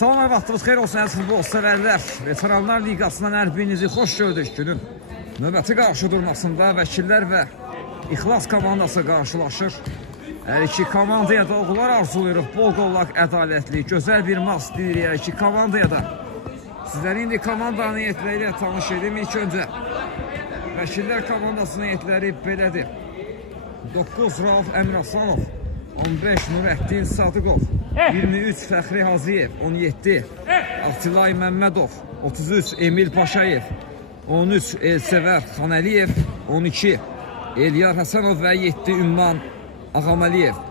Salam, vaxtınız xeyir olsun, əziz futbol sevərlər. Veteranlar Liqasından hər birinizi xoş gördük. Günün növbəti qarşı durmasında vəkillər və İxlas komandası qarşılaşır. Hər iki komandaya da uğurlar arzuluyuruq. Bol qollaq, ədalətli, gözəl bir maç deyirik hər iki komandaya da. Sizləri indi komandanın heyətləri ilə tanış edim. İlk öncə vəkillər komandasının heyətləri belədir. 9 Rauf Əmrasanov, 15 Nurəddin Sadıqov, 23 Fəxri Hacıyev, 17 Abdilay Məmmədov, 33 Emil Paşayev, 13 Elsəvər Xanəliyev, 12 Elyar Həsənov və 7 Ümman Ağaməliyev.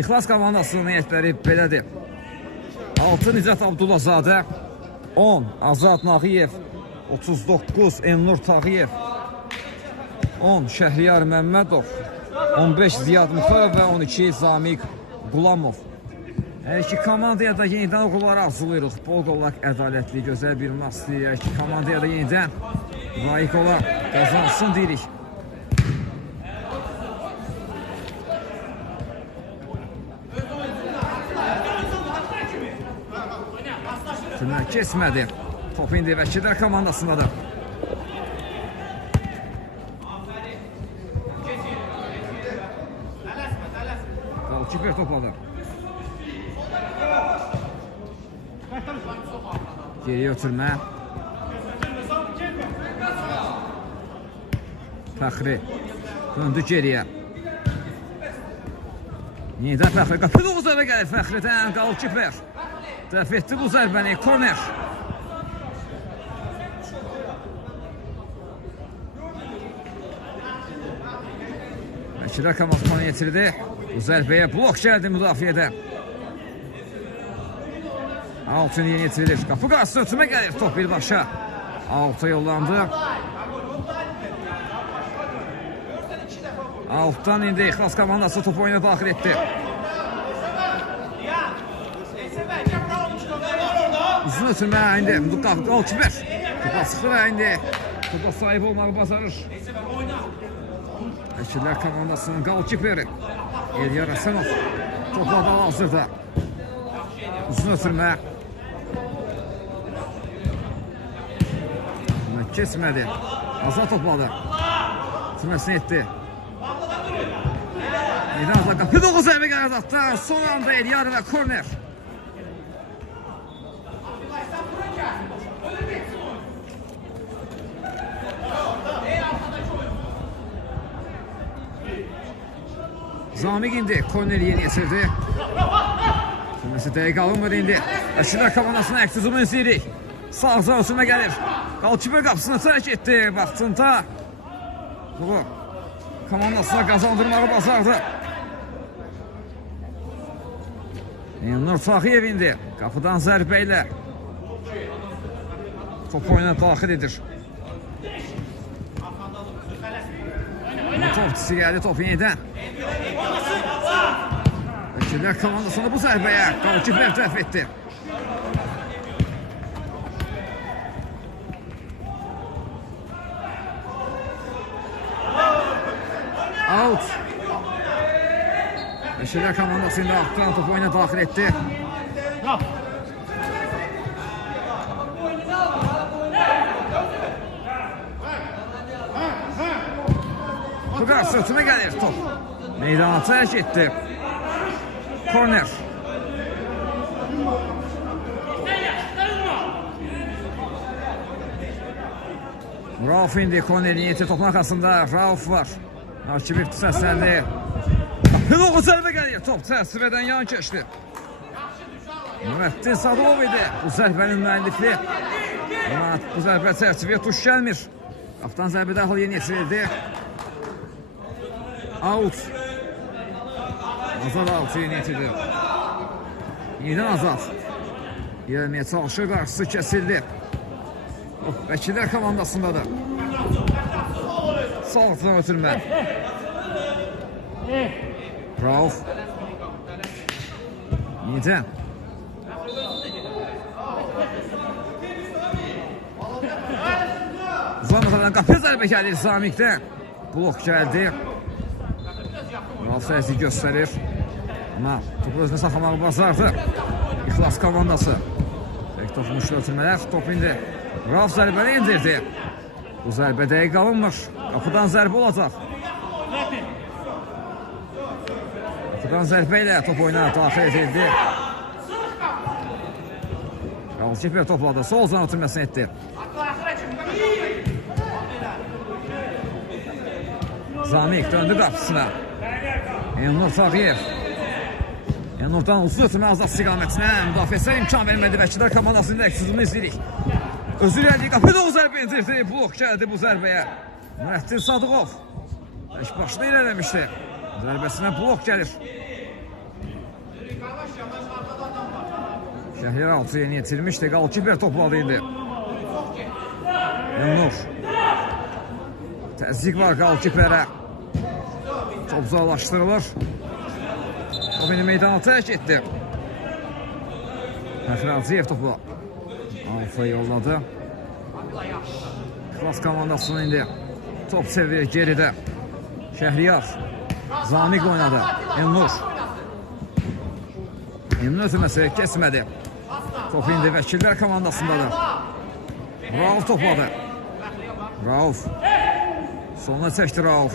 İxlas komandasının heyətləri belədir. 6 Nicət Abdullazadə, 10 Azad Nağıyev, 39 Elnur Tağıyev, 10 Şəhriyar Məmmədov, 15 Ziyad Müxöv və 12 Zamiq Qulamov. Hər iki komandaya da yenidən uğurlar arzuluyuruq. Bol qollaq, ədalətli, gözəl bir maç deyirik. Hər iki komandaya da yenidən layiq ola qazansın deyirik. Tümər keçmədi. Top indi vəkillər komandasındadır. Kiper topladı. Geriye ötürmə. Fəxri döndü geriyə. Yenidən Fəxri qapı bu zərbə gəlir. Fəxridən qal kiper. Dəf etdi bu zərbəni. Korner. Vəkillər komandasını yetirdi. Bu zərbəyə blok gəldi müdafiədə. Altın yeni yetirilir. Qapı qarşısı ötürmə gəlir. Top birbaşa. Alta yollandı. Altdan indi İxlas komandası top oyuna daxil etdi. Uzun ötürmə indi. Qal kiper. Topa sıxdı və indi topa sahib olmağı bacarır. Vəkillər komandasının qal kiperi Elyar Həsənov topladı hazırda. Uzun ötürmə. Keçmədi. Azad topladı. Tüməsini etdi. Azad qapı 9 əvə gəlir Azaddan. Son anda Elyar və korner. Zamiq indi korneri yeni yetirdi. Tümesi dəqiq alınmır indi. Vəkillər komandasına əks hücumu izləyirik. Sağ ötürmə gəlir. Qalkiper qapısını tərk etdi vaxtında. Bu komandasına qazandırmağı bacardı. Elnur Tağıyev indi. Qapıdan zərbə ilə top oyuna daxil edir. Topçusu gəldi top yenidən. Vəkillər komandasını bu zərbəyə qalkiper dəf etdi. Out. Vəkillər komandası indi altdan top oyuna daxil etdi. Bu kadar sırtına gəlir top. Meydana tərk etdi. Korner. Rauf indi kornerin yeti topun arkasında. Rauf var. Rakibir səsləndi. Qapı zərbə gəlir. Top təsir edən yan keçdi. Nurəddin Sadıqov idi. Bu zərbənin müəllifi. Bu zərbə çərçivəyə tuş gəlmir. Qapıdan zərbə dərhal yeni yetirildi. Out. Azad altı yeni yetirdi. Yenidən Azad. Yerməyə çalışır, qarşısı kəsildi. Vəkillər komandasındadır. Sağ altından ötürmə. Rauf. Yenidən. Uzanmadan qapı zərbə gəlir Zamiqdən. Blok gəldi. Rauf səhəsi göstərir. Amma topu özünə saxlamağı bacardı. İxlas komandası. Tek toxunuşlu ötürmələr. Top indi. Rauf zərbələ indirdi. Bu zərbə dəqiq alınmır. Qapıdan zərbə olacaq. Qapıdan zərbə ilə top oyuna daxil edildi. Qalkiper topladı. Sol zan ötürməsini etdi. Zamik döndü qapısına. Elnur Tağıyev. Elnurdan uzun ötürmə azad istiqamətinə müdafiəsinə imkan vermədi. Vəkillər komandasının əksizini izləyirik. Özür dilədik. Qapı da o zərbə indirdi. Blok gəldi bu zərbəyə. Nurəddin Sadıqov. Beş başını ilələmişdi. Zərbəsinə blok gəlir. Şəhriyar altı yeni yetirmişdi. Qalkiper topladı indi. Elnur. Təzyiq var Qalkiperə. Top uzaqlaşdırılır. O beni meydana tərk etdi. Fəxri Hacıyev topla. Alfa yolladı. İxlas komandasının indi top seviyə geridə. Şəhriyar. Zamik oynadı. Elnur. Elnur ötürməsi kesmədi. Top indi vəkillər komandasındadır. Rauf topladı. Rauf. Sonuna çəkdi Rauf.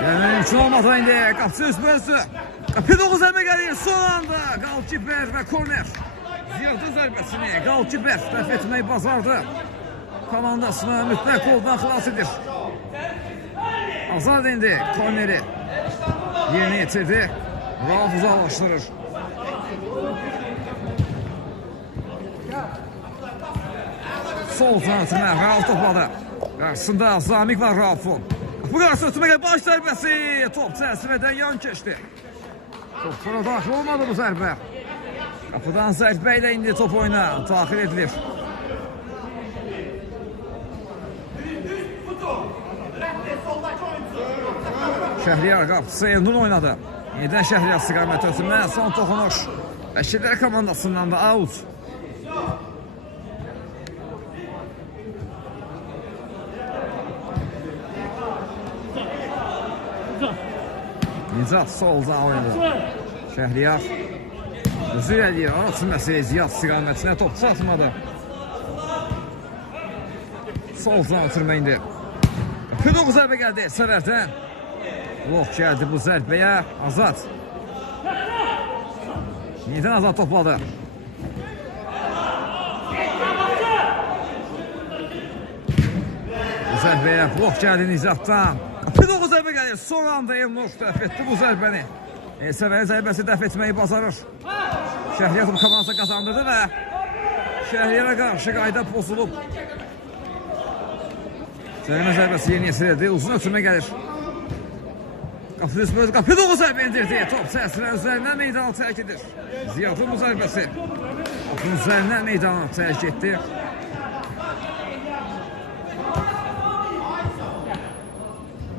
Mümkün olmadı indi. Qapısı üstü. Qapı 9 zərbə gəlir. Son anda Qalkiper və korner. Ziyardı zərbəsini Qalkiper dəf etməyi bacardı. Komandasını mütləq qoldan xilas edir. Azad indi korneri yerinə yetirdi. Rauf uzaqlaşdırır. Sol tanıtına Rauf topladı. Qarşısında Zamik var Rauf'un. Bu qarşı ötürməyə baş zərbəsi. Top çərçivədən yan keçdi. Top sonra daxil olmadı bu zərbə. Qapıdan zərbə ilə indi top oyuna daxil edilir. Şəhriyar qapısı Elnur oynadı. Yenidən Şəhriyar istiqaməti ötürmə. Son toxunuş. Vəkillər komandasından da out. Nicat soldan oynadı. Şəhriyar özür eləyir. Atılməsi Ziyad istiqamətinə top çatmadı. Soldan ötürmə indi. Püdüq zərbə gəldi Səvərdən. Blok gəldi bu zərbəyə. Azad. Yenidən Azad topladı. Bu zərbəyə blok gəldi Nizatdan. Püdüq zərbə gəlir. Son anda Elnur dəf etdi bu zərbəni. Səvərin zərbəsi dəf etməyi bacarır. Şəhriyar bu komandası qazandırdı və Şəhriyara qarşı qayda pozulub. Zərbə zərbəsi yeni yesirildi. Uzun ötürmə gəlir. Qapı doğu zərbə indirdi. Top çərçivə üzərinə meydana tərk edir. Ziyadın bu zərbəsi. Topun üzərinə meydana tərk etdi.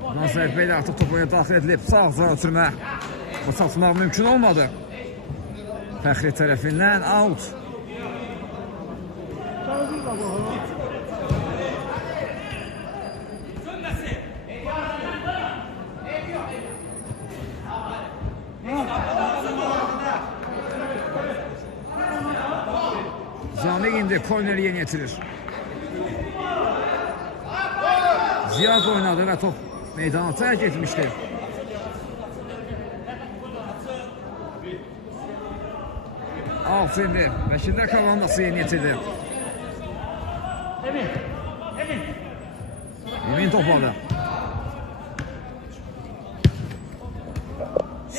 Bundan zərbə ilə artıq top oyuna daxil edilib. Sağ ötürmə. Bu çatmaq mümkün olmadı. Fəxri tərəfindən out. Zamik indi korneri yeni yetirir. Ziyad oynadı və top meydana tərk etmişdi. Alt indi. Vəkillər komandası yeni yetirdi. Emin topladı.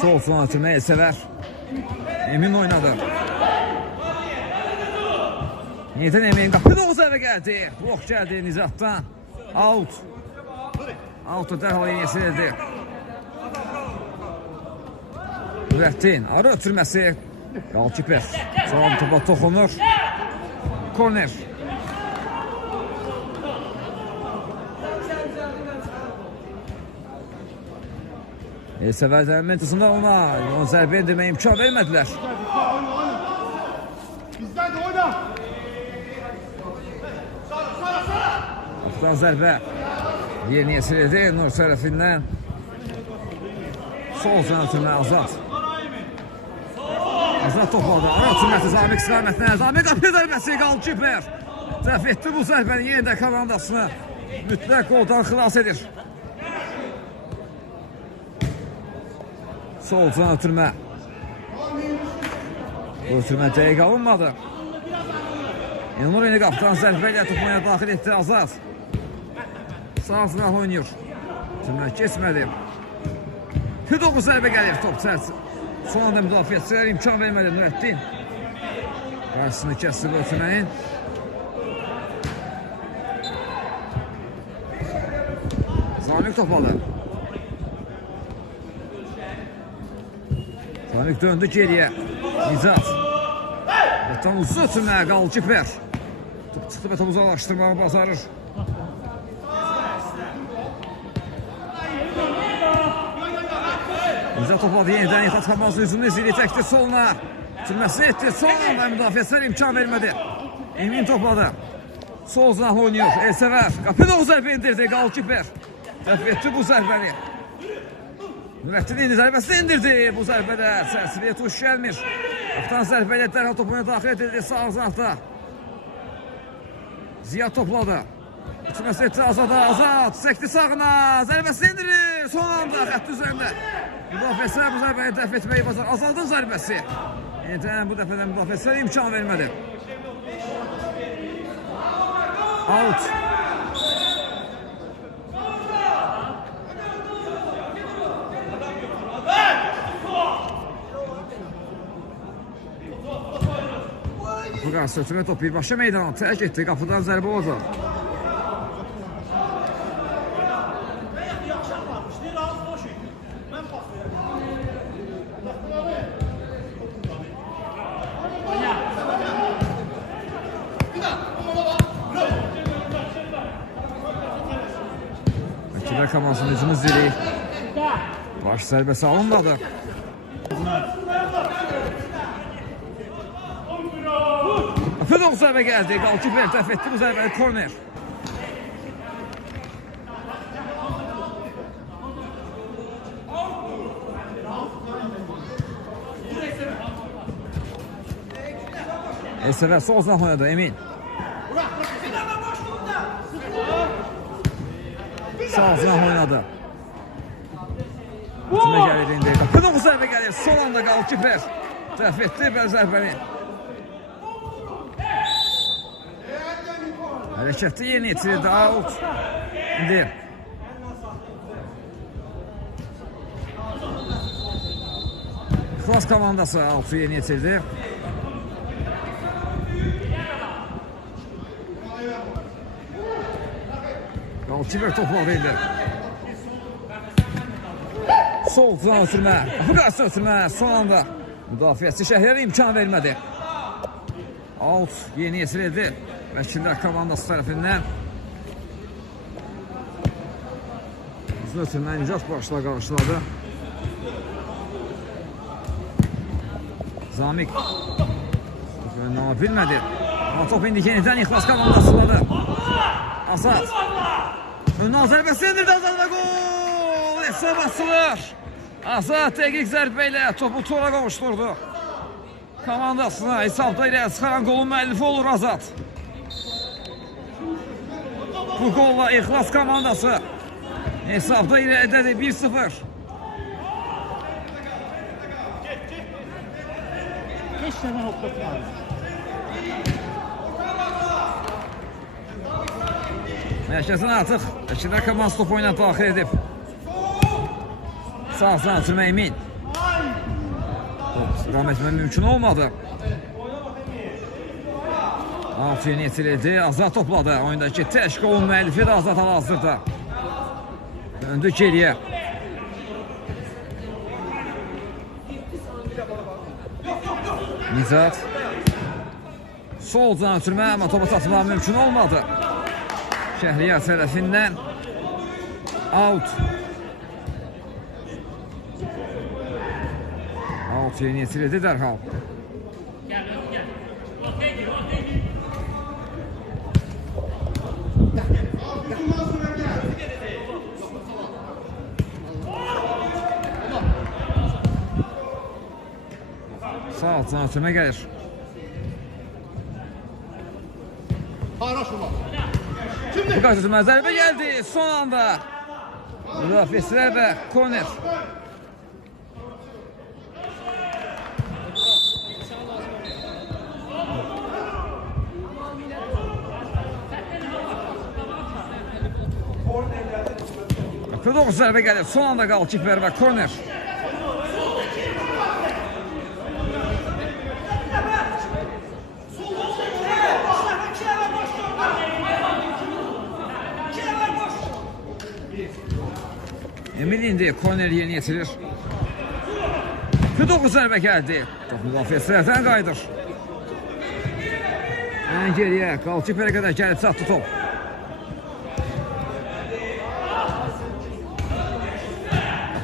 Sol son ötürməyə Səvər. Emin oynadı. Yenidən Emin qapı da o zərbə gəldi. Blok gəldi Nizatdan. Out. Out'u dərhal yeni yetirildi. Nurəddin. Arı ötürməsi. Qalkiper. Sonra topa toxunur. Korner. Səvər zərbəməntisində ona zərbə endirməyə imkan vermədilər. Bizdən də oyna. Atlan zərbə. Yeni yesirildi Nur tərəfindən. Sol zənətimlə Azad. Azad topladı. Ara sürməti Zamik istiqamətinə. Zamik qapı zərbəsi qalkiper. Dəf etdi bu zərbəni yenə də komandasını mütləq qoldan xilas edir. Solcan ötürmə. Ötürmə dəqiq alınmadı. Elnur yeni qapıdan zərbə ilə tutmaya daxil etdi Azad. Sağ sınaq oynayır. Ötürmə keçmədi. Hüdoğu zərbə gəlir top çərsi. Son anda müdafiəçilər imkan vermədi Nurəddin. Qarşısını kəsdi bu ötürməyin. Zamik topladı. Zamik döndü geriyə. Nicat. Tam uzun ötürməyə qalkiper. Top çıxdı və top uzaqlaşdırmağı bacarır. Nicat topladı yenidən İxlas komandası hücumunu izləyir. Təkdir soluna. Sürməsi etdi. Son anda müdafiəçilər imkan vermədi. Emin topladı. Sol zınaq oynuyor. Elsəvər. Qapıda o zərbə indirdi. Qalkiper. Dəf etdi bu zərbəni. Nurəddin indi zərbəsini indirdi. Bu zərbədə çərçivəyə tuş gəlmir. Qapıdan zərbə ilə dərhal topuna daxil edildi. Sağ zınaqda. Ziyad topladı. Üçməsi etdi Azada. Azad. Çəkdi sağına. Zərbəsini indirir. Son anda xətt üzərində. Müdafiəçilər bu zərbəni dəf etməyi bacar. Azadın zərbəsi. Yenidən bu dəfədə müdafiəçilər imkan vermədi. Out. Bu qarşı ötürmə top birbaşa meydana tərk etdi. Qapıdan zərbə olacaq. Rakiblər komandasının hücumu zili. Baş zərbəsi alınmadı. Fıdıq zərbə gəldi. Qalkiper dəf etdi bu zərbəni. Korner. Elsəvər sol zınaq oynadı. Emin. Sağ zınaq oynadı. Ütümə gəlir indi. Fıdıq zərbə gəlir. Sol anda Qalkiper dəf etdi bəl zərbəni. Hərəkətli yeni itirildi. Out. İndi. İxlas komandası altı yeni itirildi. Qalkiper topladı indi. Sol zınaq ötürmə. Bu qarşı ötürmə. Son anda müdafiəçi şəhərə imkan vermədi. Out yeni itirildi. Vəkillər komandası tərəfindən. Uzun ötürmə Nicat başla qarşıladı. Zamik. Önləmə bilmədi. Amma top indi yenidən İxlas komandasıladı. Azad. Önə zərbəsi indirdi Azadla gol. Hesab açılır. Azad dəqiq zərbə ilə topu tora qovuşdurdu. Komandasına hesabda ilə çıxaran qolun müəllifi olur Azad. Bu golla İxlas komandası hesabda irəlidədir 1-0. Mərkəzin artıq Vəkillər komandası top oyuna daxil edib. Sağ zınaq ötürmə Emin. Ram etmək mümkün olmadı. Alt yeni itirildi. Azad topladı. Oyundakı tək qolun müəllifi də Azad hal-hazırda. Döndü geriyə. Nicat. Sol zınaq ötürmə, amma topa satmaq mümkün olmadı. Şəhriyar tərəfindən out. Out yeni itirildi dərhal. Sağ altına ötürmə gəlir. Bu qaçırma zərbə gəldi. Son anda müdafiəçilər və korner. Doğru zərbə gəlir. Son anda qalkiper və korner. Emil indi korner yeni yetirir. Doğru zərbə gəldi. Top müdafiəçilərdən qayıdır. Ən geriyə qalkiperə qədər gəlib çatdı top.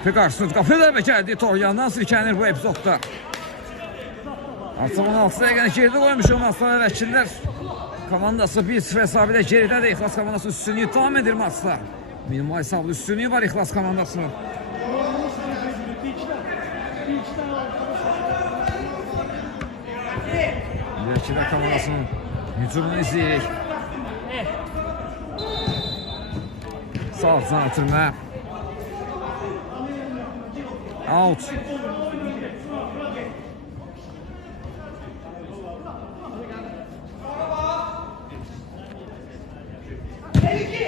Qarşısında qapı zərbə gəldi. Toryandan silkənir bu epizodda. Artıq 16 dəqiqəni geridə qoymuş ondan sonra vəkillər. Komandası 1-0 hesabı ilə geridədir. İxlas komandası üstünlüyü davam edir maçda. Minimal hesablı üstünlüyü var İxlas komandasının. Vəkillər komandasının hücumunu izləyirik. Sağ altından ötürmə. Out.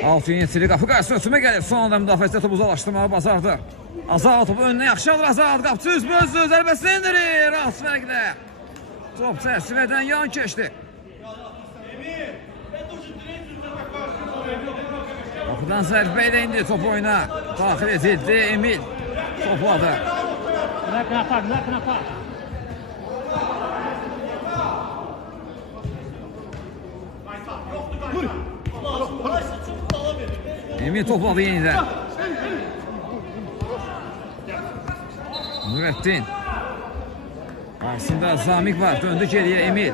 Out yönetili qapı qarşısına ötürmə gəlir. Son anda müdafiəçidə topu uzaqlaşdırmağı bacardı. Azad topu önünə yaxşı alır Azad. Qapçı üzbözlü zərbəsini indirir. Az fərqlə. Top çərçivədən yan keçdi. Qapıdan zərbə ilə indi top oyuna daxil edildi. Emil topladı. Emil topladı yenidən. Nurettin. Qarşısında Zamik var. Döndü geriyə Emil.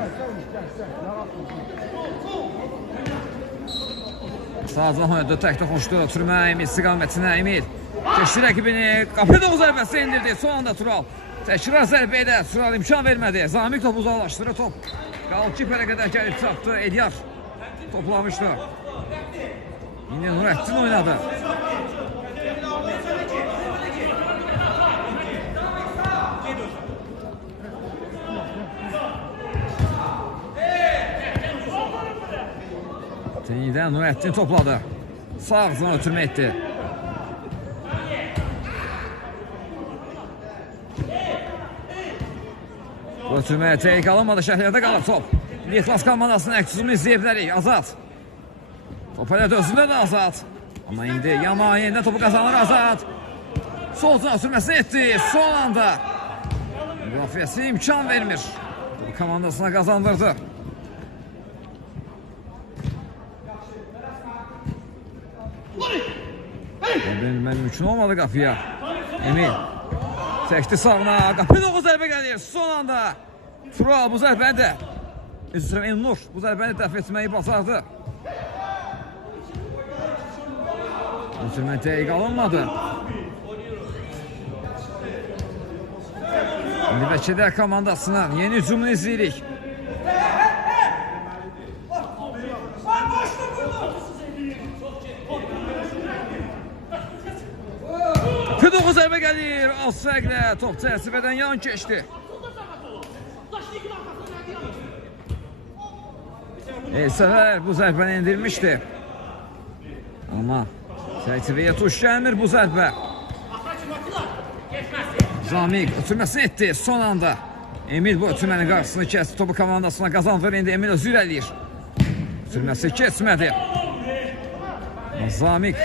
Sağdan oynadı. Təkdə xoşdu. Türmə Emil istiqamətinə Emil. Keçdi rəqibini. Qapı doğru zərbəsi indirdi. Son anda Tural. Təkrar zərbə ilə Tural imkan vermədi. Zamik topu uzaqlaşdırır. Top qalkiperə qədər gəlib çatdı. Elyar toplamışdı. Yine Nurettin oynadı. Yeniden Nurettin topladı. Sağ ağzına ötürmə etdi. Ötürməyə teyik alınmadı. Şəhərdə qalır top. İxlas komandasının əksizini izləyə bilərik. Azad. Top elə dözündə də Azad. Amma indi Yama yenidən topu qazanır Azad. Sol can sürməsini etdi. Son anda müdafiəsi imkan vermir. Komandasına qazandırdı. Bilmem mümkün olmadı qapıya. Emil çəkdi sağına. Qapı doğru zərbə gəlir. Son anda Tural bu zərbəni də Elnur bu zərbəni dəf etməyi bacardı. Ötürmə teyik alınmadı. İndi Vəkillər komandasının yeni hücumunu izləyirik. Qıdığı zərbə gəlir. Az fərqlə top çərçivədən yan keçdi. Elsəvər bu zərbəni indirmişdi. Amma çərçivəyə tuş gəlmir bu zərbə. Zamik ötürməsini etdi son anda. Emil bu ötürmənin qarşısını kəsdi. Topu komandasına qazandır. İndi Emil özü irəliyir. Ötürməsi keçmədi. Zamik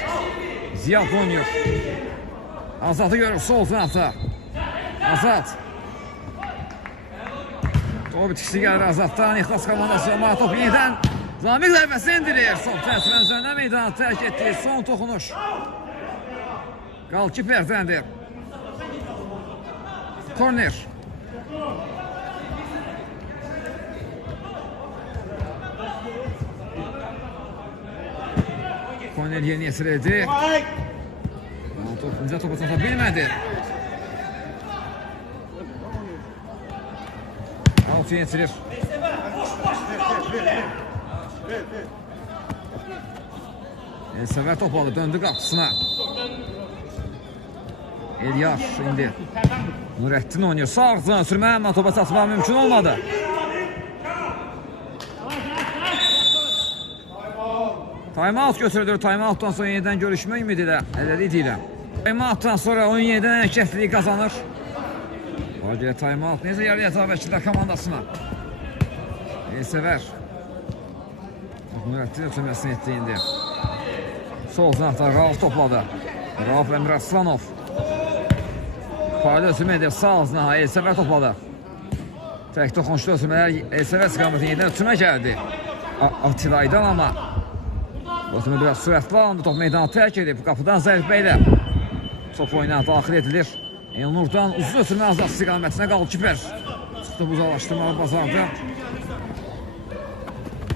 Ziyad oynuyor. Azad'ı görür sol tarafta. Azad. O bitişi gelir Azad'dan. İxlas komandası ama top yeniden Zamik zərbəsini indirir. Sol tərəfdən üzərində meydanı tərk etdiyi son toxunuş. Qalkiper'dəndir. Korner. Korner yeni yetirildi. Topunca topa çata bilmədi. Altı yetirir. Elsəvər top aldı, döndü qapısına. Elyar indi. Nurəddin oynuyor. Sağ ağzına sürmə, amma topa çatmaq mümkün olmadı. Time-out götürülür. Time-outdan sonra yenidən görüşmə ümidi ilə hələlik deyirəm. Time-outdan sonra oyun yenidən hərəkətliliyi qazanır. O görə time-out necə yarayacaq vəkillər komandasına. Elsəvər. Nurəddin ötürməsini etdi indi. Sol cinahda Rauf topladı. Rauf Emre Aslanov. Fayda ötürmə edir. Sağ cinaha Elsəvər topladı. Tək toxunuşlu ötürmələr Elsəvər istiqamətində yenidən ötürmə gəldi. Atilaydan amma Otunu biraz sürətli alındı, top meydanı tərk edib, qapıdan zərbə ilə top oyuna daxil edilir. Elnurdan uzun ötürmə azad istiqamətinə qalkiper. Çıxdı buzalaşdırmalı bazarda.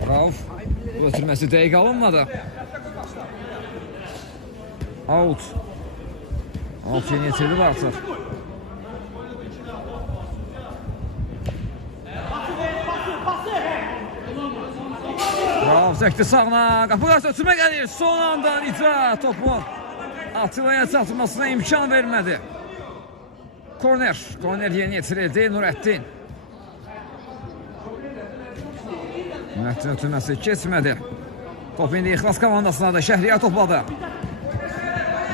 Rauf, bu ötürməsi dəqiq alınmadı. Out. Out yeni yetirdi artıq. Rauf çəkdi sağına, qapı qarşı ötürmə gəlir. Son anda Nida topu Atillaya çatmasına imkan vermədi. Korner, korner yeni yetirildi Nurəddin. Nurəddin ötürməsi keçmədi. Top indi İxlas komandasına da Şəhriyar topladı.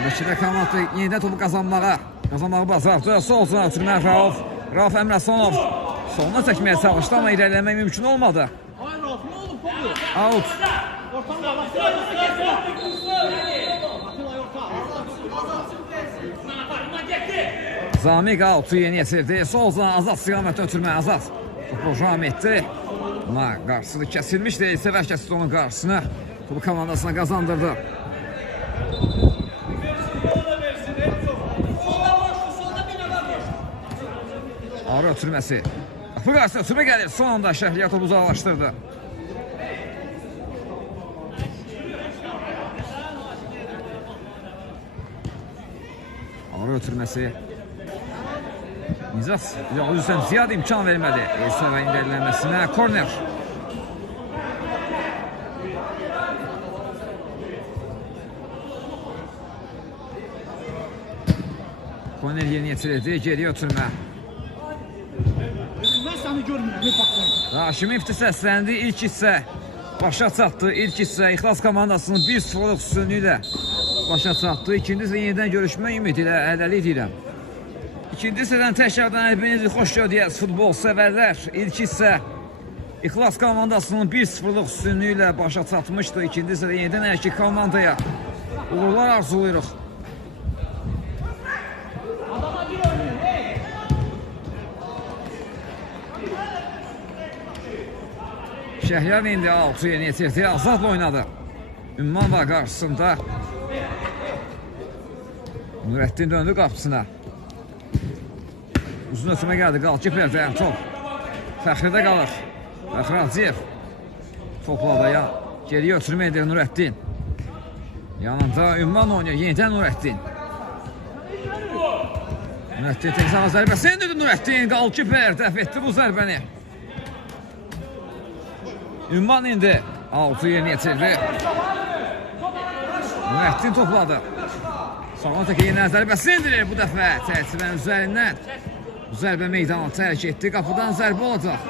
Məşqdə komanda yenidən topu qazanmağı bacardı. Sol cana ötürmə Rauf. Rauf Emre Aslanov soluna çəkməyə çalışdı, amma irəliləmək mümkün olmadı. Out. Zamiq out'u yeni yetirdi. Sol cana azad istiqamətdə ötürmə azad. Topu jam etdi. Amma qarşısı kəsilmişdi. Elsəvər kəsildi onun qarşısını. Topu komandasına qazandırdı. Arı ötürməsi. Qapı qarşısına ötürmə gəlir. Son anda Şəhriyar topu uzaqlaşdırdı. Arı ötürməsi. Nizas üzrdən ziyad imkan vermədi. Elsəvərin ilerləməsinə. Korner. Korner yeni yetirildi. Geriyə ötürmə. Raşimov səsləndi. İlk hissə başa çatdı. İlk hissə İxlas komandasının 1-0'lık üstünlüyü ilə başa çatdı. İkinci hissə yenidən görüşmə ümidi ilə hələlik deyirəm. İkinci hissədən təkrardan hepinizi xoş gördük futbol sevərlər. İlk hissə İxlas komandasının 1-0'lık üstünlüyü ilə başa çatmışdı. İkinci hissədə yenidən hər iki komandaya uğurlar arzuluyuruq. Şəhriyar indi 6 yeni yetirdi. Azadla oynadı. Ümman var qarşısında. Nurəddin döndü qapısına. Uzun ötürmə gəldi. Qalkiperdən top. Fəxridə qalır. Fəxri Hacıyev. Topla da geriyə ötürmə edir Nurəddin. Yanında Ümman oynuyor. Yenidən Nurəddin. Nurəddin tekrar zərbəsi indirdi Nurəddin. Qalkiper dəf etdi bu zərbəni. Ümman indi 6 yeni yetirdi. Nurəddin topladı. Sonra təkə yeni zərbəsi indirir bu dəfə çərçivənin üzərindən. Bu zərbə meydanı tərk etdi. Qapıdan zərbə olacaq.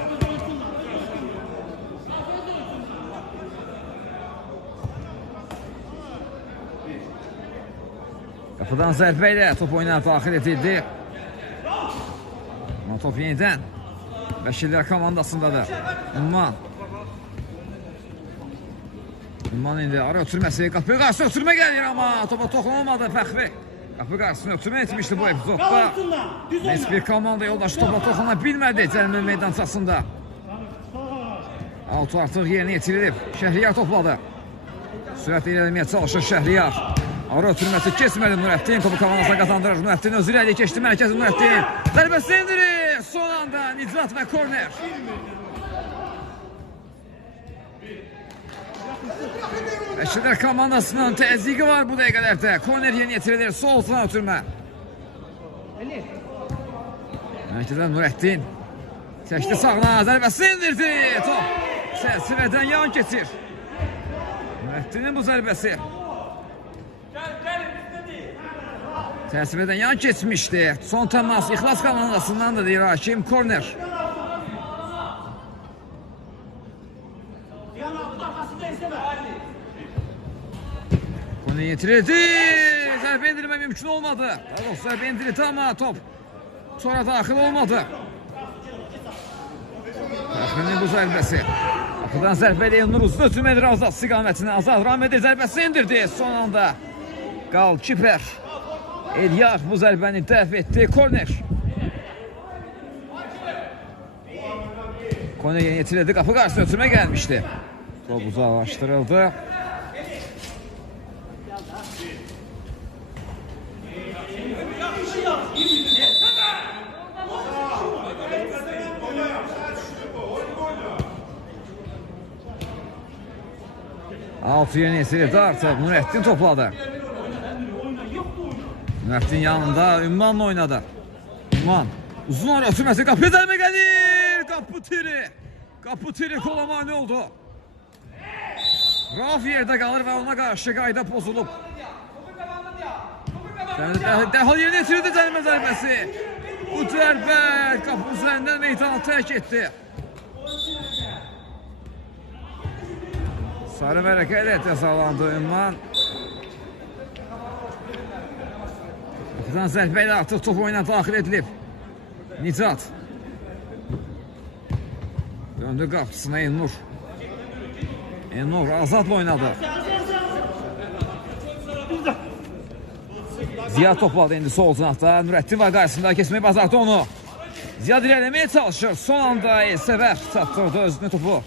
Qapıdan zərbə ilə top oyuna daxil edildi. Amma top yenidən Vəkillər komandasındadır. Ümman. Ümman indi ara ötürməsi. Qapı qarşısına ötürmə gəlir amma topa toxunulmadı Fəxri. Qapı qarşısına ötürmə etmişdi bu epizodda. Heç bir komanda yoldaşı topa toxuna bilmədi cərimə meydançasında. Altı artıq yerinə yetirilib. Şəhriyar topladı. Sürətlə ilerləməyə çalışır Şəhriyar. Ara ötürməsi keçmədi Nurəddin. Topu komandasına qazandırır. Nurəddin özü irəliyə keçdi. Mərkəzi Nurəddin. Zərbəsi indirir. Son anda Nicat və korner. Vəkillər komandasının təzyiqi var bu dəqiqələrdə. Korner yeni yetirilir. Sol sına ötürmə. Mərkəzdən Nurəddin. Çəkdi sağına, zərbəsi indirdi. Top çərçivədən yan keçir. Nurəddinin bu zərbəsi çərçivədən yan keçmişdi. Son təmas İxlas komandasından da deyir hakim. Korner. Konu yetirildi. Zərbə indirmə mümkün olmadı. Zərbə indirildi ama top sonra daxil olmadı. Rəxminin bu zərbəsi. Qapıdan zərbə Leonur uzun ötüm edir Azad istiqamətinə. Azad Rahmedi zərbəsi indirdi. Son anda qalkiper Elyar bu zərbəni dəf etdi. Korner. Korner yeni yetirildi. Qapı qarşısına ötürmə gəlmişdi. Top uzaqlaşdırıldı. Altı yeni yetirildi artıq. Nurəddin topladı. Nurəddin yanında Ümmanla oynadı. Ümman uzun ara ötürməsi, qapı dərmə gəlir. Qapı tiri kola mani oldu. Rauf yerdə qalır və ona qarşı qayda pozulub. Dərhal yeni yetirildi cərimə zərbəsi. Bu zərbə qapı üzərindən meydanı tərk etdi. Sarı Mələkə ilə cəzalandı Ümman. Qapıdan zərbə ilə artıq top oyuna daxil edilib. Nicat. Döndü qapısına Elnur. Elnur Azadla oynadı. Ziyad topladı indi sol cinahda. Nurəddin var qarşısında, kesməyi bacardı onu. Ziyad irələməyə çalışır. Son anda Elsəvər çatdırdı özünü topu.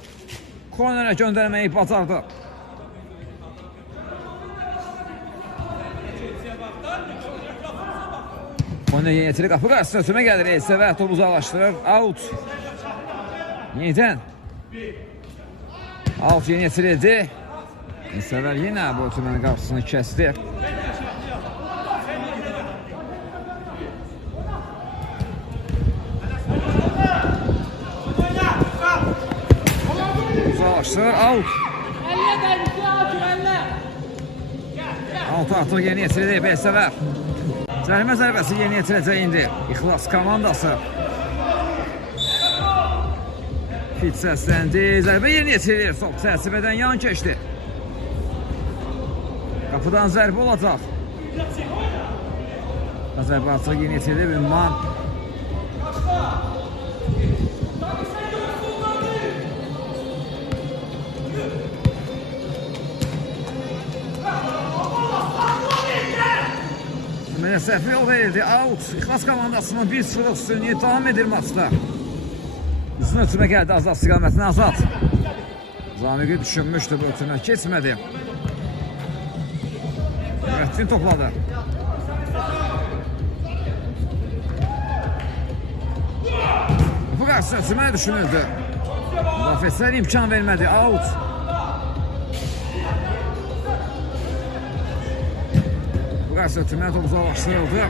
Kornerə göndərməyi bacardı. Korner yeni yetirir, qapı qarşısına ötürmə gəlir. Elsəvər topu uzaqlaşdırır. Out. Yenidən. Out yeni yetirildi. Elsəvər yenə bu ötürmənin qarşısını kəsdi. Uzaqlaşdırır. Out. Out artıq yeni yetirildi. Elsəvər. Cərimə zərbəsi yeni yetirəcək indi. İxlas komandası. Fit səsləndi. Zərbə yeni yetirilir. Top çərçivədən yan keçdi. Qapıdan zərbə olacaq. Zərbə artıq yeni yetirilib. Ümman. Mənə səhvi yol verildi. Out. İxlas komandasının 1-0 üstünlüyü davam edir maçda. Uzun ötürmə gəldi Azad istiqamətinə. Azad. Zamiqi düşünmüşdü, bu ötürmə keçmədi. Nurəddin topladı. Bu qarşısına ötürmə düşünüldü. Müdafiəçilər imkan vermədi. Out. Bu qarşısına ötürmə top uzaqlaşdırıldı.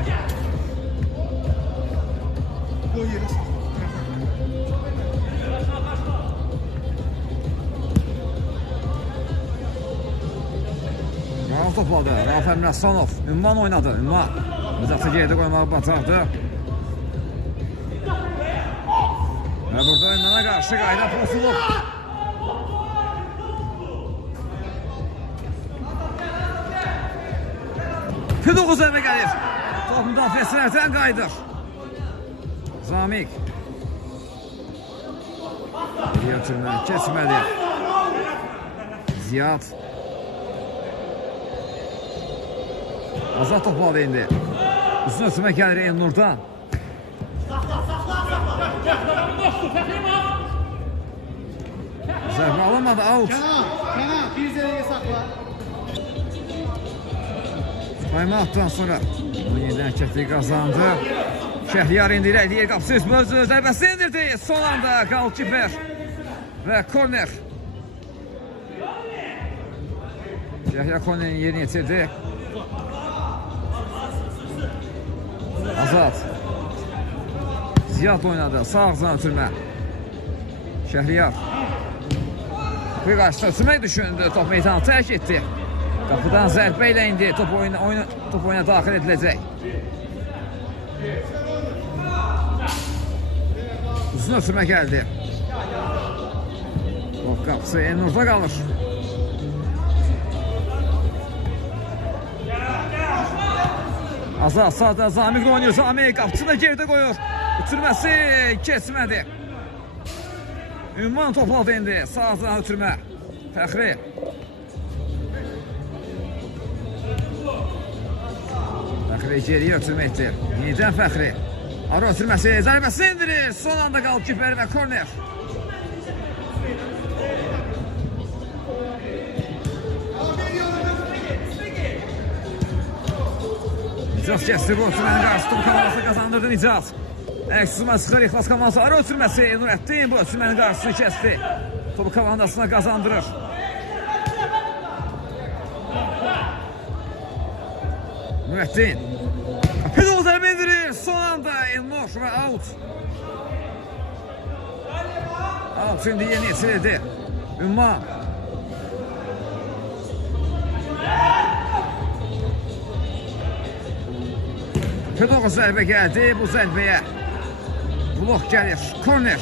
Rauf topladı. Rauf Əmrəslanov. Ümman oynadı. Ümman. Müzəfir yerdə qoymağı bacardı. Və burada Ümmana qarşı qayda pozulub. P9 əvə gəlir. Top müdafiəçilərdən qaydır. Zamiq. Yatırmə keçmədi. Ziyad. Azad topladı indi. Uzun ötürmə gəlir Elnurdan. Zərbə alınmadı. Out. Kenan, bir zərəyə saxla. Qaymatdan sonra yenidən hərəkətli qazandı. Şəhriyar indi irəliyir, qapısı üst mövzu zərbəsi indirdi. Son anda qalkiper və korner. Şəhriyar kornerin yerini yetirdi. Azad. Ziyad oynadı. Sağ ağzına ötürmə. Şəhriyar. Bir qarşıda sürmək düşündü. Top meydanı tərk etdi. Qapıdan zərbə ilə indi top oyuna daxil ediləcək. Uzun ötürmə gəldi. Top qapısı Elnurda qalır. Azad sağda Zamiq oynayır. Zamiq qapısı da geridə qoyur. Ötürməsi keçmədi. Ünvan topladı indi. Sağdan ötürmə. Fəxri. Fəxri geriyə ötürmə etdi. Yenidən Fəxri. Ara ötürməsi. Zərbəsi indirir. Son anda qalıb kiper və korner. Nicat kəsdi bu ötürmənin qarşısı. Bu komandası qazandırdı Nicat. Əksuzuma çıxır İxlas komandası. Ara ötürməsi. Nurəddin bu ötürmənin qarşısını kəsdi. Topu komandasına qazandırır. Nurəddin. Pedal zərbə indirir. Son anda Elnur və out. Out şimdi yeni yetirdi. Ünvan. Pedal zərbə gəldi. Bu zərbəyə blok gəlir. Korner.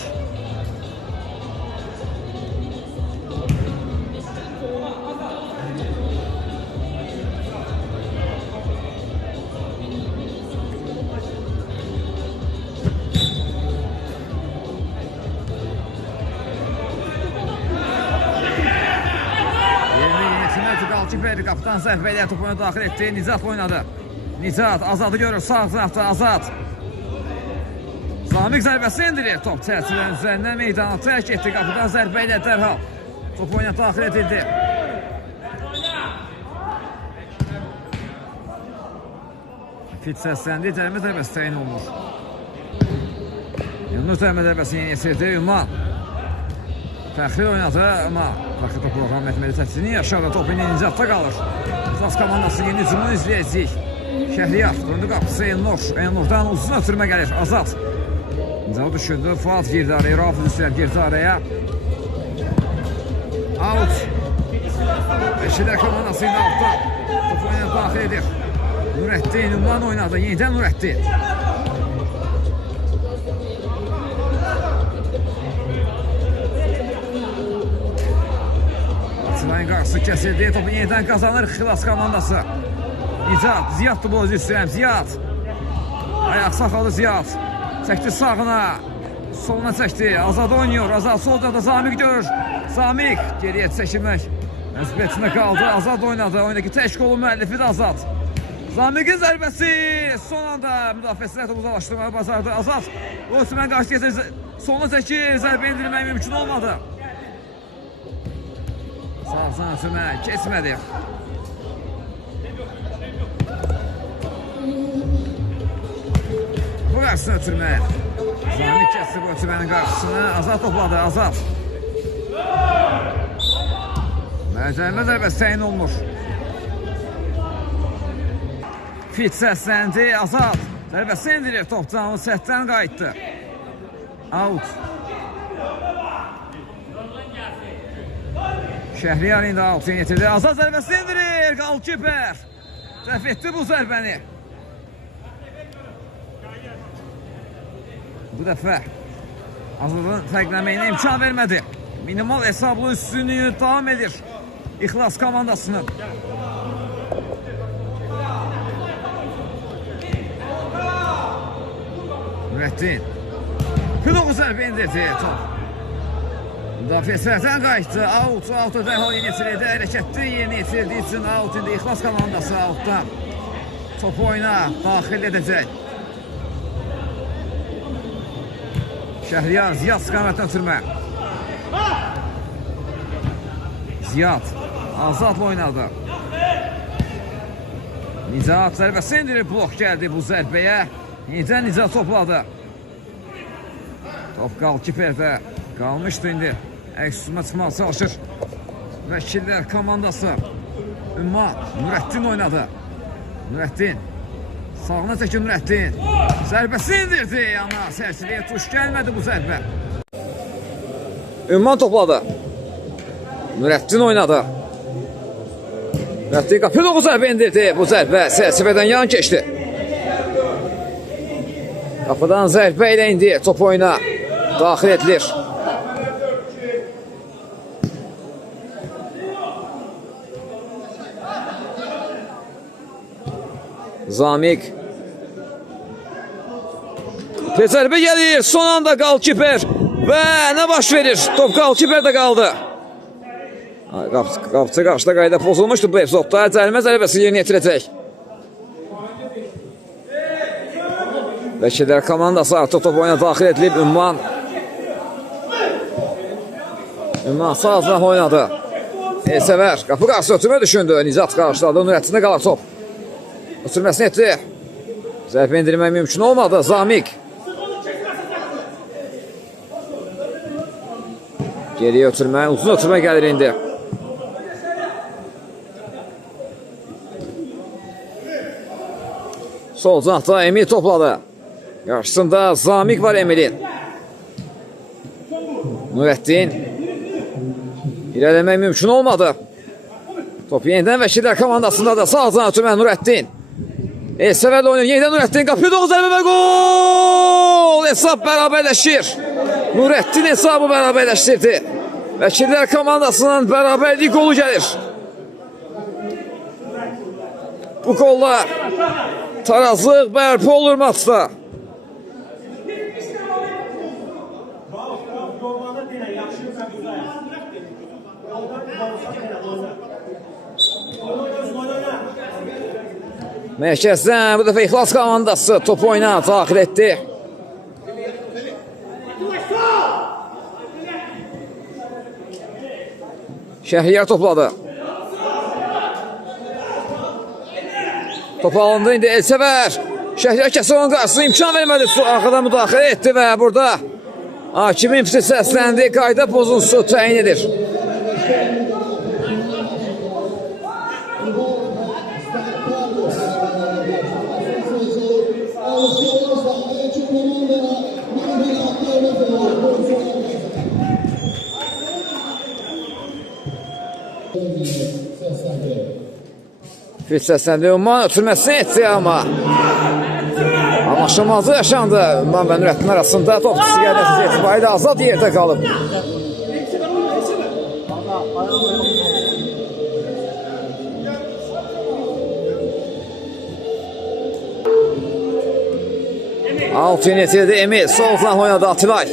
Qapıdan zərbə ilə topuna daxil etdi. Nicat oynadı. Nicat Azadı görür. Sağ tərəfdə Azad. Zamiq zərbəsi indirir. Top çərçivənin üzərindən meydanı tərk etdi. Qapıdan zərbə ilə dərhal top oyuna daxil edildi. Fit səsləndi. Cərimə zərbəsi təyin olunur. Yunus cərimə zərbəsi yeni yetirdi. Ünvan. Fəxri oynadı amma Fəxri topu Orhan Məhmədi təksini aşağıda top yine Nicatda qalır. İxlas komandası yeni hücumunu izləyəcək. Şəhriyar döndü qapısı Elnur. Elnurdan uzun ötürmə gəlir. Azad. Nicat düşündü. Fuad girdi araya. Rafiz İsrəl girdi araya. Out. Beşiktaş komandası indi outda. Top oyuna daxil edir. Nurəddin Ünvan oynadı. Yenidən Nurəddin. Atılağın qarşısı kəsildi. Topu yenidən qazanır Xilas komandası. Nicat. Ziyaddır bu özü istəyirəm. Ziyad. Ayaq saxladı Ziyad. Çəkdi sağına. Soluna çəkdi. Azad oynuyor. Azad solda da Zamiq görür. Zamiq geriyə çəkilmək məcburiyyətində qaldı. Azad oynadı. Oyundakı tək qolu müəllifi də Azad. Zamiqin zərbəsi son anda müdafiəsilə topu uzaqlaşdırmağı bacardı. Azad o ötürmənin qarşı gəzir. Soluna çəkir. Zərbə indirmək mümkün olmadı. Sağsan ötürmə keçmədi. Bu qarşısına ötürmə. Zamiq kəsdi bu ötürmənin qarşısını. Azad topladı. Azad. Məcəlmə zərbəsi təyin olunur. Fit səsləndi. Azad. Zərbəsi indirir. Topdan o səhətdən qayıtdı. Out. Şəhriyar indi out'u yetirdi. Azad zərbəsi indirir. Qalkiper. Dəf etdi bu zərbəni. Bu dəfə Azadın fərqləməyinə imkan vermədi. Minimal hesablı üstünlüyü davam edir İxlas komandasının. Nurəddin. Pinoğu zərbə indirdi. Top. Müdafiəsələrdən qayıtdı. Out dərhal yeni yetirildi. Hərəkətli yeni yetirdiyi üçün out indi İxlas komandası outdan. Topu oyuna daxil edəcək. Şəhriyar Ziyad istiqamətdən ötürmə. Ziyad Azadla oynadı. Nicat zərbəsi indirir. Blok gəldi bu zərbəyə. Yenidən Nicat topladı. Top qalkiperdə qalmışdı indi. Əksuzuma çıxmağa çalışır. Vəkillər komandası. Ünvan Nurəddin oynadı. Nurəddin sağına çəkir Nurəddin. Zərbəsi indirdi. Amma sərçiliyə tuş gəlmədi bu zərbə. Ümman topladı. Nurəddin oynadı. Nurəddin qapı doğu zərbə indirdi. Bu zərbə çərçivədən yan keçdi. Qapıdan zərbə ilə indi top oyuna daxil edilir. Zamik. Zərbə gəlir. Son anda qalkiper. Və nə baş verir? Top qalkiperdə qaldı. Qapçı qarşıda qayda pozulmuşdu bu epizodda. Cərimə zərbəsi yerinə yetirəcək. Vəkillər komandası artıq top oyuna daxil edilib. Ümman sağ oynadı. Elsəvər qapı qarşısı ötürmə düşündü. Nizat qarşıladı. Nurəddində qalır top. Ötürməsini etdi. Zərbə indirmək mümkün olmadı. Zamik. Geriyə ötürmə, uzun ötürmə gəlir indi. Sol cahda Emil topladı. Qarşısında Zamik var Emil'in. Nurəddin. İlerləmək mümkün olmadı. Top yenidən Vəkillər komandasında da sağ cahda ötürmə Nurəddin. Elsəvərlə oynuyor. Yenidən Nurəddin qapıya doğru zərbə və gol! Hesab bərabərləşir. Nurəddin hesabı bərabərləşdirdi. Vəkillər komandasının bərabərlik qolu gəlir. Bu qolla tarazlıq bərpa olur maçda. Mərkəzdən bu dəfə İxlas komandası top oyuna daxil etdi. Şəhriyar topladı. Top alındı indi Elsəvər. Şəhriyar kəsə onun qarşısına imkan vermədi. Arxadan müdaxilə etdi və burada hakimin pisi səsləndi. Qayda pozuntusu təyin edir. Fit səsləndi. Ümman ötürməsini etdi amma anlaşılmazı yaşandı. Ümman və Nurəddin arasında top istiqamətiniz etibarilə azad yerdə qalıb. Alt yönetildi Emil. Sol flank oynadı Atilay.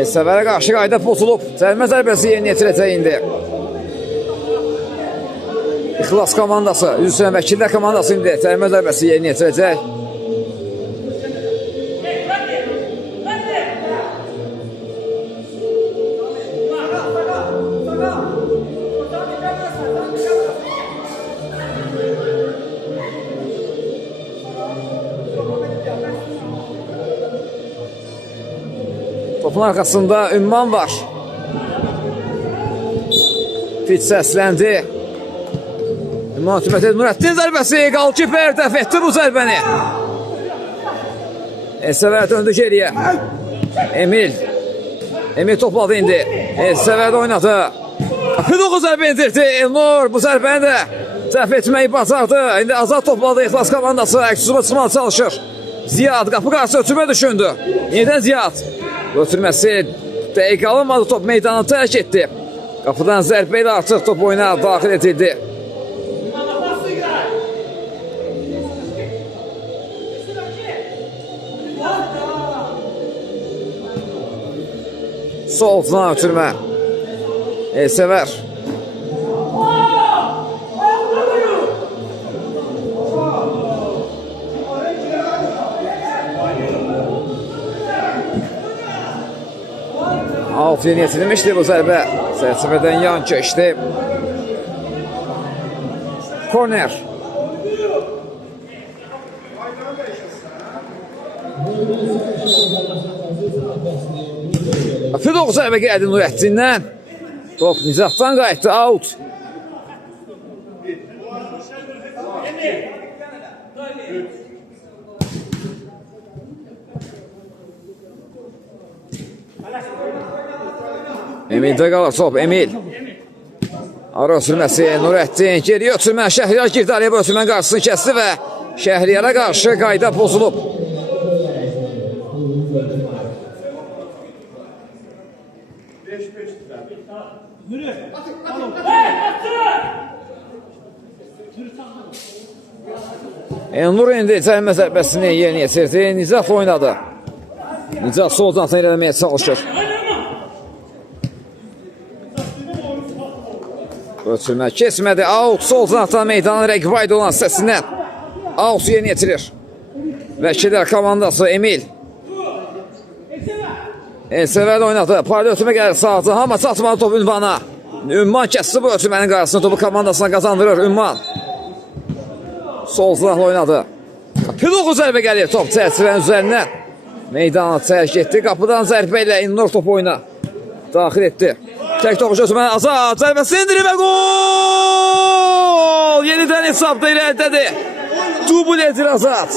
Elsəvərə qarşı qayda pozulub. Cərimə zərbəsi yerinə yetirəcək indi. İxlas komandası, üzrə Vəkillər komandası indi cərimə zərbəsi yerinə yetirəcək. Topun arxasında Ümman var. Fit səsləndi. Ümman tümətə Nurəddin zərbəsi. Qalkiper dəf etdi bu zərbəni. Elsəvər döndü geriyə. Emil topladı indi. Elsəvər oynadı. Qapı doğru zərbə indirdi. Elnur bu zərbəni də dəf etməyi bacardı. İndi azad topladı İxlas komandası. Əksuzuma çıxmalı çalışır. Ziyad qapı qarşı ötürmə düşündü. Yenidən Ziyad. Ötürməsi dəqiq alınmadı. Top meydanı tərk etdi. Qapıdan zərbə ilə artıq top oyuna daxil edildi. Sol cana ötürmə. Elsəvər. Alt yeni yetilmişdi bu zərbə. Çərçivədən yan keçdi. Korner. Fidoq zərbə gəldi Nurəddindən. Top Nizatdan qayıtdı. Out. Emil'də qalır top. Emil. Ara ötürməsi Nurəddin. Geriyə ötürmə. Şəhriyar girdi araya, bu ötürmənin qarşısını kəsdi və Şəhriyara qarşı qayda pozulub. Elnur indi cərimə zərbəsini yerinə yetirdi. Nicat oynadı. Nicat sol cantını eləməyə çalışır. Ötürmə keçmədi. Out sol cantına meydanın rəqibəydə olan səsindən. Out yerinə yetirir. Vəkillər komandası Emil. Elsəvəd oynadı. Parda ötürmə gəlir sağcı. Hama çatmadı top Ünvana. Ünvan kəsdi bu ötürmənin qarşısını. Topu komandasına qazandırır Ünvan. Sol silahla oynadı. Piloğu zərbə gəlir. Top çərçivənin üzərindən. Meydana tərk etdi. Qapıdan zərbə ilə İnnur top oyuna daxil etdi. Tək toxucu ötürməni Azad. Zərbəsi indirib və gol! Yenidən hesabda irəlidədir. Dubul edir Azad.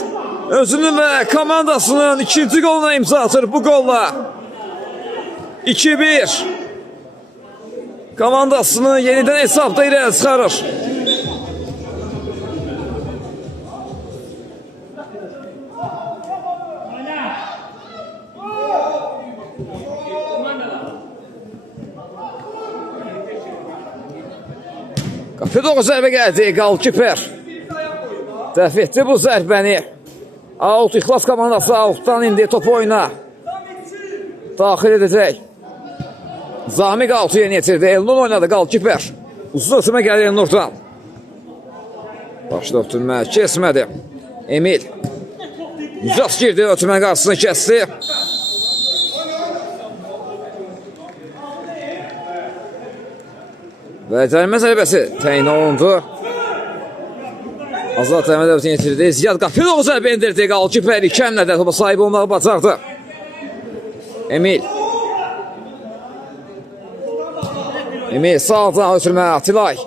Özünün və komandasının ikinci qoluna imza atır bu qolla. 2-1. Komandasını yenidən hesabda irəli çıxarır. Qapıda zərbə gəldi. Qalkiper dəf etdi bu zərbəni. Out, İxlas komandası outdan indi topu oyuna daxil edəcək. Zamiq out'u yeni yetirdi. Elnur oynadı. Qalkiper uzun ötürmə gəlir Elnurdan. Başda ötürmə kesmədi. Emil Nicat girdi. Ötürmənin qarşısını kəsdi. Və cərimə zərbəsi təyin olundu. Azad Əhməd əvətini yetirdi. Ziyad Qapilov zərbə indirdi. Qalkiper iki əmlədə topa sahib olmağı bacardı. Emil. Emil sağdan ötürmə Atilay.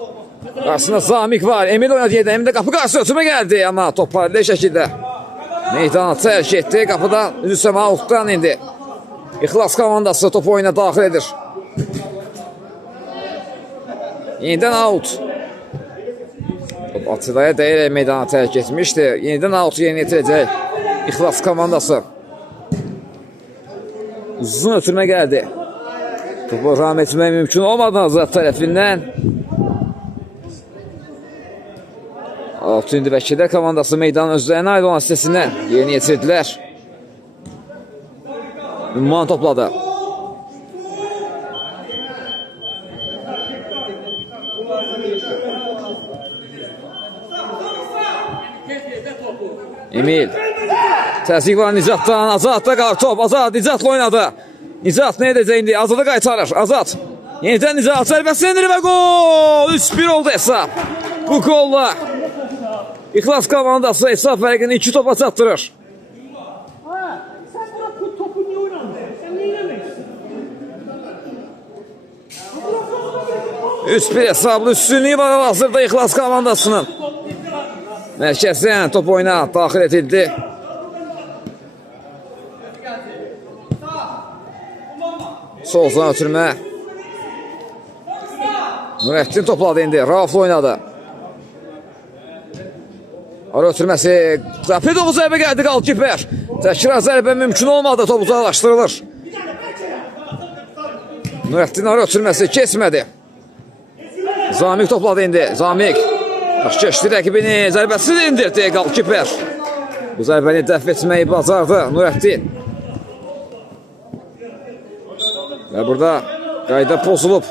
Qarşısında Zamik var. Emil oynadı yerdən. Emil də qapı qarşısına ötürmə gəldi. Amma top paralel şəkildə meydana tərk etdi. Qapıdan üzüsəm outdan indi. İxlas komandası topu oyuna daxil edir. Yenidən out. Atilaya dəyərək meydana tərk etmişdi. Yenidən out yerinə yetirəcək İxlas komandası. Uzun ötürmə gəldi. Topu ram etmək mümkün olmadı Azad tərəfindən. Alt indi vəkillər komandası meydanın özlərinə aid olan hissəsindən yerinə yetirdilər. Ünvan topladı. Emil. Təsdik var Nicatdan. Azadda qalır top. Azad Nicatla oynadı. Nicat nə edəcək indi? Azadı qaytarır. Azad. Yenidən Nicat zərbəsi endirir və gol! 3-1 oldu hesab. Bu golla İxlas komandası hesab fərqini 2 topa çatdırır. Sen bırak bu topu niye oynandın? Sen niye yemeyisin? 3-1 hesablı üstünlüğü var hazırda İxlas komandasının. Mərkəzdən top oyuna daxil edildi. Soldan ötürmə. Nurəddin topladı indi. Rauf oynadı. Ara ötürməsi. Zapidov zərbə gəldi Qalkiper. Təkrar zərbə mümkün olmadı. Top uzaqlaşdırılır. Nurəddin ara ötürməsi keçmədi. Zamik topladı indi. Zamik. Keçdi rəqibini. Zərbəsini indirdi Qalkiper. Bu zərbəni dəf etməyi bacardı Nurəddin. Və burada qayda pozulub.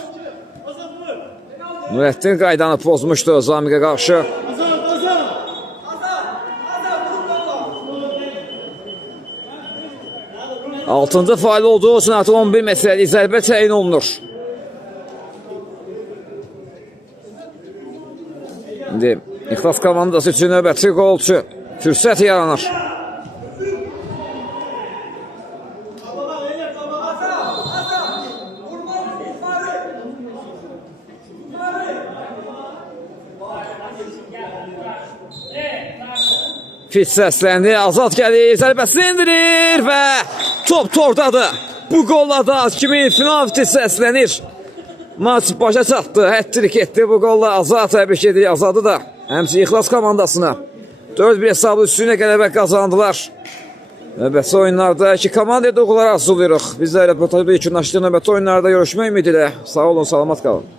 Nurəddin qaydanı pozmuşdu Zamikə qarşı. Altıncı faal olduğu üçün artıq 11 metrəlik zərbə təyin olunur. İndi İxlas komandası üçün növbəti qolçu fürsət yaranır. Fit səsləndi, Azad gəlir, zərbəsini indirir və top tordadır. Bu qolla da kimi finalist səslənir. Maç başa çatdı, hat-trick etdi bu qolla. Azad təbrik edirik Azadı da. Həmçinin İxlas komandasına 4-1 hesablı üstünə qələbə qazandılar. Növbəti oyunlarda iki komandaya da uğurlar arzulayırıq. Bizlərlə röportajda yekunlaşdı. Növbəti oyunlarda görüşmək ümidi ilə. Sağ olun, salamat qalın.